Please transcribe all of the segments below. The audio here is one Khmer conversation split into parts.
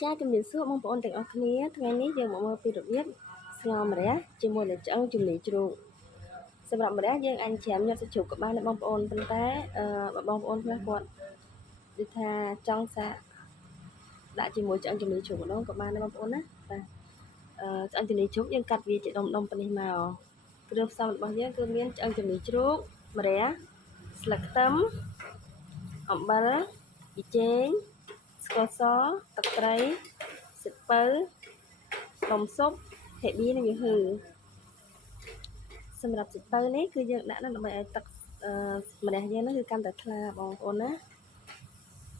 Chaជំរាបសួរបងប្អូនទាំងអស់គ្នាថ្ងៃនេះយើងមកមើលពីរបៀបស្ងោរម្រះជាមួយនឹងឆ្អឹងជំនីជ្រូកសម្រាប់ម្រះយើងអាចច្រាមញាត់សាច់ជ្រូកក៏បានដែរបងប្អូនប៉ុន្តែបើបងប្អូនខ្លះគាត់និយាយថាចង់សាកដាក់ជាមួយឆ្អឹងជំនីជ្រូកម្ដងក៏បានដែរបងប្អូនណាបាទឆ្អឹងជំនីជ្រូកយើងកាត់វាជាដុំប៉ុណ្នេះមកគ្រឿងផ្សំរបស់យើងគឺមានឆ្អឹងជំនីជ្រូកម្រះស្លឹកខ្ទឹមអំបិលប៊ីចេងស្ករសទឹកត្រីសិតពៅដុំស៊ុបហេប៊ីនិងយូហឺសម្រាប់សិតពៅនេះគឺយើងដាក់នឹងដើម្បីឲ្យទឹកម្រះយើងហ្នឹងគឺកាន់តែថ្លាបងប្អូនណា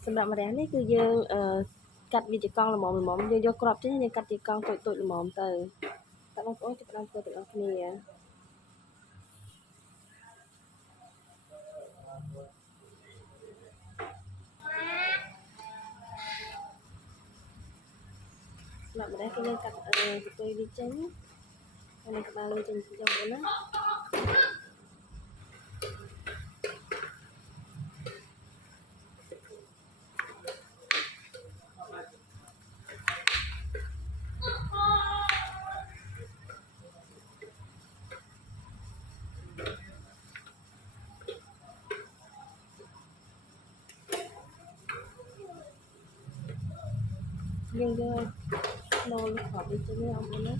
សម្រាប់ម្រះនេះគឺយើងកាត់វាជាកង់ល្មមយើងយកគ្រាប់ចេញយើងកាត់ជាកង់តូចល្មមទៅតើបងប្អូនចាប់ផ្ដើមធ្វើទាំងអស់គ្នាសម្រាប់ម្រះគឺយើងកាត់ទុយវាចេញហើយក្បាលវាចេញពីយ៉ាងណាយើងយកណូលខប់វាចេញនេះបងប្អូនណា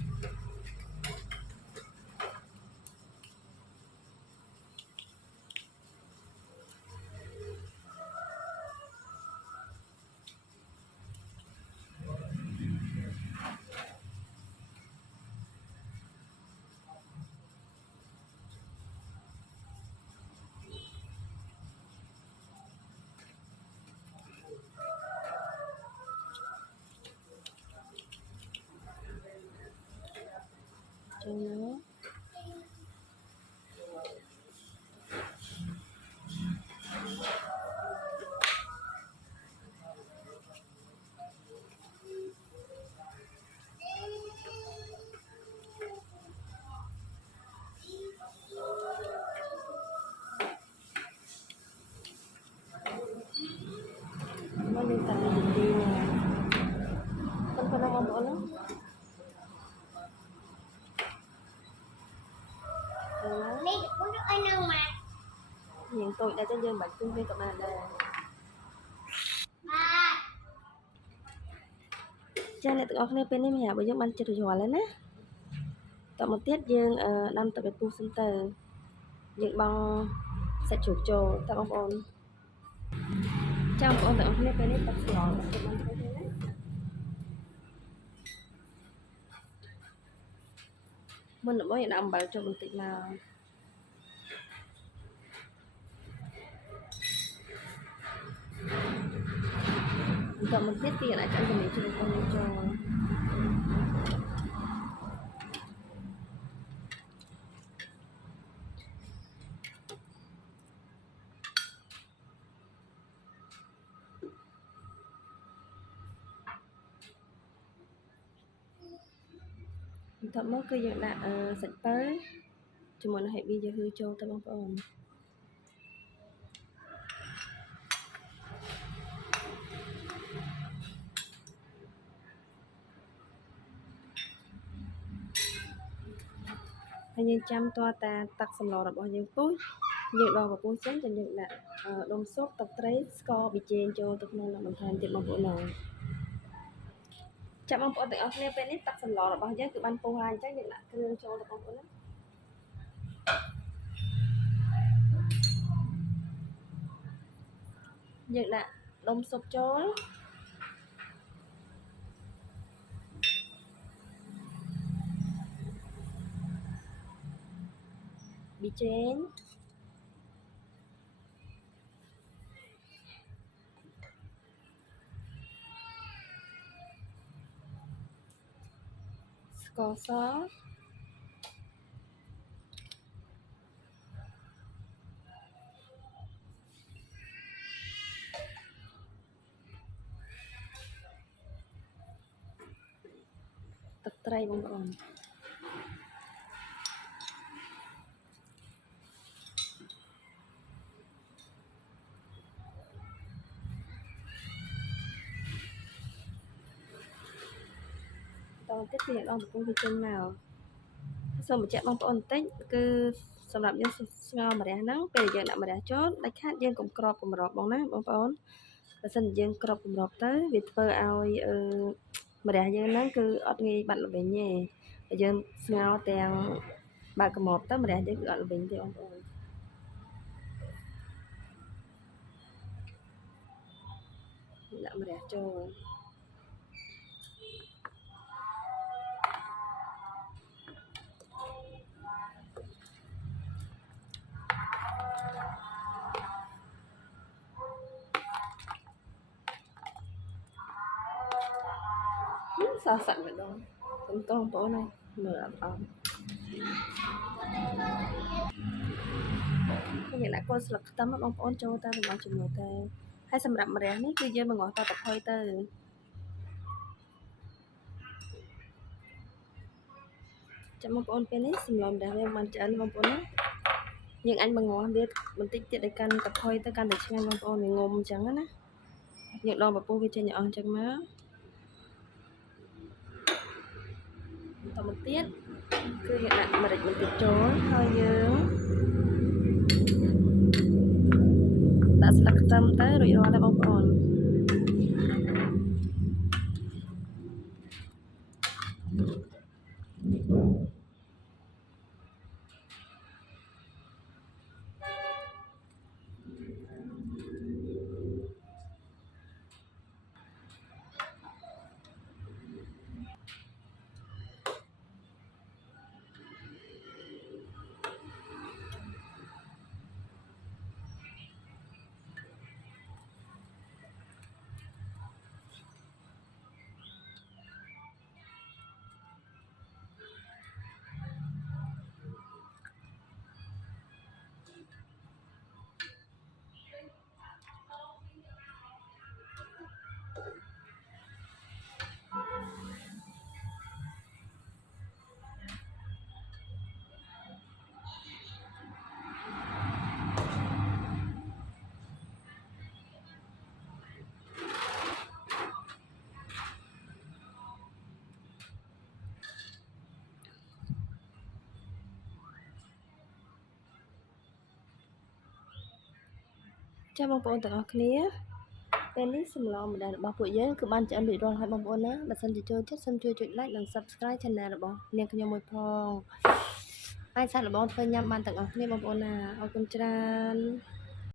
ចឹងណាមកយើងតាំងពីទីប៉ុណ្ណឹងបងប្អូនណានេះគុំទៅឲ្យនៅម៉ាយើងតូចដែរចឹងយើងបាច់គុំវាក៏បានដែរចាអ្នកទាំងអស់គ្នាពេលនេះម្រាប់យើងបានចិត្តរាល់ហើយណាតមកទៀតយើងដាំទឹកឲ្យពុះសិនទៅយើងបង់សាច់ជ្រូកចូលតបងប្អូនចាបងប្អូនទាំងអស់គ្នាពេលនេះទឹកស្លរបស់ខ្ញុំបានធ្វើទេណាមុនដំបូងយើងដាក់អំបិលចូលបន្តិចមកបន្តមកទៀតគឺយើងដាក់ឆ្អឹងជំនីជ្រូកចូលបន្ទាប់មកគឺយើងដាក់សាច់ពៅជាមួយនឹងហេប៊ីយូហឺចូលទៅបងប្អូនហើយយើងចាំតតាទឹកសម្លរបស់យើងពុះយើងដកពពុះចេញចាំយើងដាក់ដុំស៊ុបទឹកត្រីស្ករប៊ីចេងចូលទៅក្នុងបន្ថែមទៀតបងប្អូនណាចាំបងប្អូនទាំងអស់គ្នាពេលនេះទឹកសម្លរបស់យើងគឺបានពុះហើយអញ្ចឹងយើងដាក់គ្រឿងចូលទៅបងប្អូនណាយើងដាក់ដុំស៊ុបចូលប៊ីចេងស្ករសទឹកត្រីបងប្អូន បន្តិចគឺយើងដងកំពុងវាចេញមកសូមបញ្ជាក់បងប្អូនបន្តិចគឺសម្រាប់យើងស្ងោរម្រះហ្នឹងពេលយើងដាក់ម្រះចូលដាច់ខាតយើងកុំក្របកម្របបងណាបងប្អូនបើសិនយើងក្របកម្របទៅវាធ្វើឲ្យម្រះយើងហ្នឹងគឺអត់ងាយបាត់ល្វីងទេបើយើងស្ងោរទាំងបើកកម្របទៅម្រះយើងគឺអត់ល្វីងទេបងប្អូនដាក់ម្រះចូលសោះសាក់ម្ដងសុំតបងប្អូនហើយមើលអត់អស់យើងដាក់គល់ស្លឹកខ្ទឹមបងប្អូនចូលទៅរបស់ជាមួយទៅហើយសម្រាប់ម្រះនេះគឺយើងបង្ងាស់តតផុយទៅចាំបងប្អូនពេលនេះសម្លម្រះវាបានឆ្អិនបងប្អូនណាយើងអាចបង្ងាស់វាបន្តិចទៀតឲ្យកាន់តផុយទៅកាន់តែឆ្ងាញ់បងប្អូនវាងុំអញ្ចឹងណាយើងដងពពុះវាចេញអស់អញ្ចឹងមកតមកទៀតគឺយើងដាក់ម្រេចបន្តិចចូលហើយយើងដាក់ស្លឹកខ្ទឹមទៅរួចរាល់ហើយបងប្អូនចាបងប្អូនទាំងអស់គ្នាពេលនេះសម្លម្ដងរបស់ពួកយើងគឺបានឆ្អិនរួចរាល់ហើយបងប្អូនណាបើសិនជាចូលចិត្តសូមជួយចុច like និង subscribe channel របស់នាងខ្ញុំមួយផងហើយសាកល្បងធ្វើញ៉ាំបានទាំងអស់គ្នាបងប្អូនណាអរគុណច្រើន